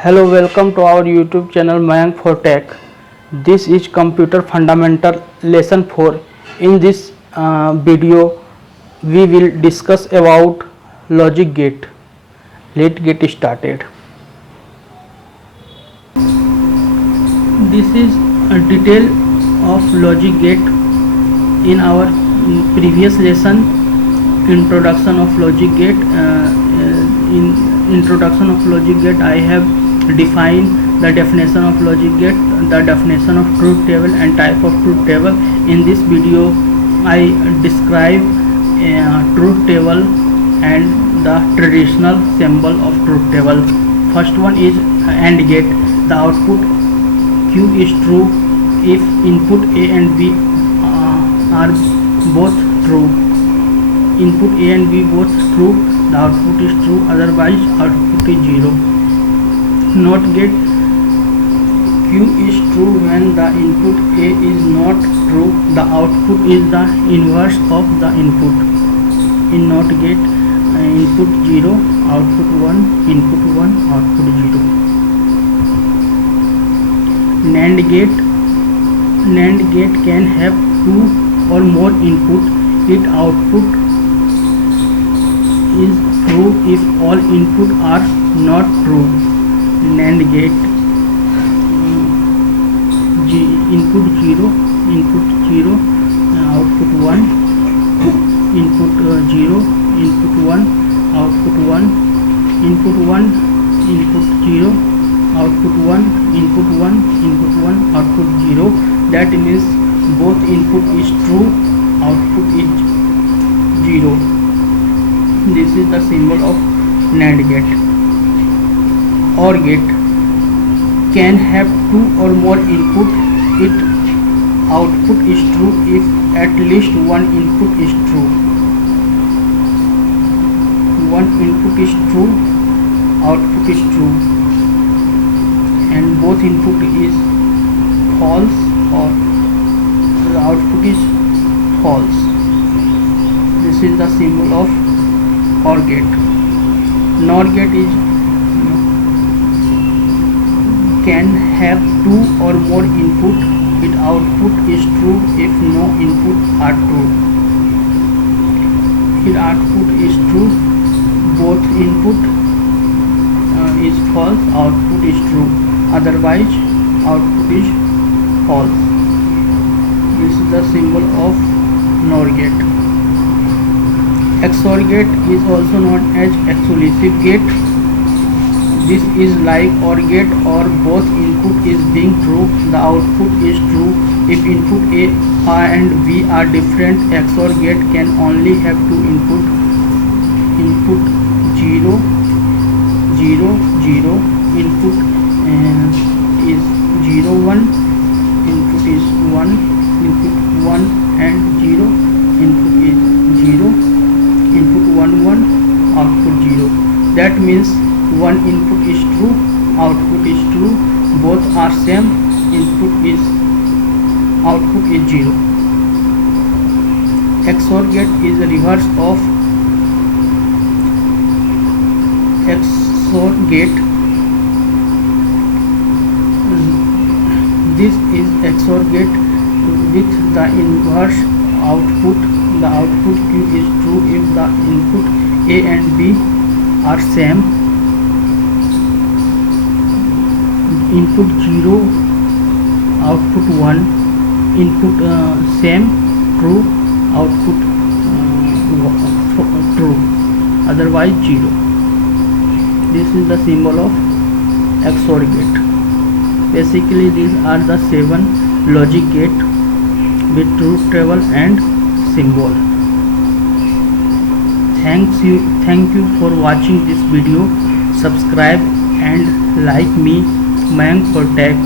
Hello, welcome to our YouTube channel Mayank for Tech. This is Computer Fundamental Lesson 4. In this video, we will discuss about logic gate. Let's get started. This is a detail of logic gate. In our previous lesson, introduction of logic gate. In introduction of logic gate, I have defined the definition of logic gate, the definition of truth table and type of truth table. In this video, I describe truth table and the traditional symbol of truth table. First one is AND gate. The output Q is true if input A and B are both true. Input A and B both true, the output is true, otherwise output is 0. NOT gate. Q is true when the input A is not true, the output is the inverse of the input. In NOT gate, input 0, output 1, input 1, output 0. NAND gate. NAND gate can have two or more input. Its output is true if all input are not true. NAND gate. Input 0, output 1, input 0, input 1, output 1, input 1, input 0, output 1, input 1, input 1, output 0. That means both input is true, output is 0. This is the symbol of NAND gate. OR gate can have two or more input. Its output is true if at least one input is true. One input is true, output is true, and both input is false or the output is false. This is the symbol of OR gate. NOR gate is can have two or more input. Its output is true if no input are true. Its output is true, both input is false, output is true, otherwise output is false. This is the symbol of NOR gate. XOR gate is also known as exclusive gate. This is like OR gate, or both input is being true, the output is true. If input A and B are different, XOR gate can only have two input. Input 0, 0, 0. Input is 0, 1. Input is 1. Input 1 and 0. Input is 0. Input 1, 1. Output 0. That means one input is true, output is true, both are same, output is 0. XOR gate is the reverse of XOR gate. This is XOR gate with the inverse output. The output Q is true if the input A and B are same. Input 0, output 1, input same, true, output true, otherwise 0. This is the symbol of XOR gate. Basically, these are the 7 logic gate with truth table and symbol. Thank you for watching this video. Subscribe and like me, Mayank for Tech.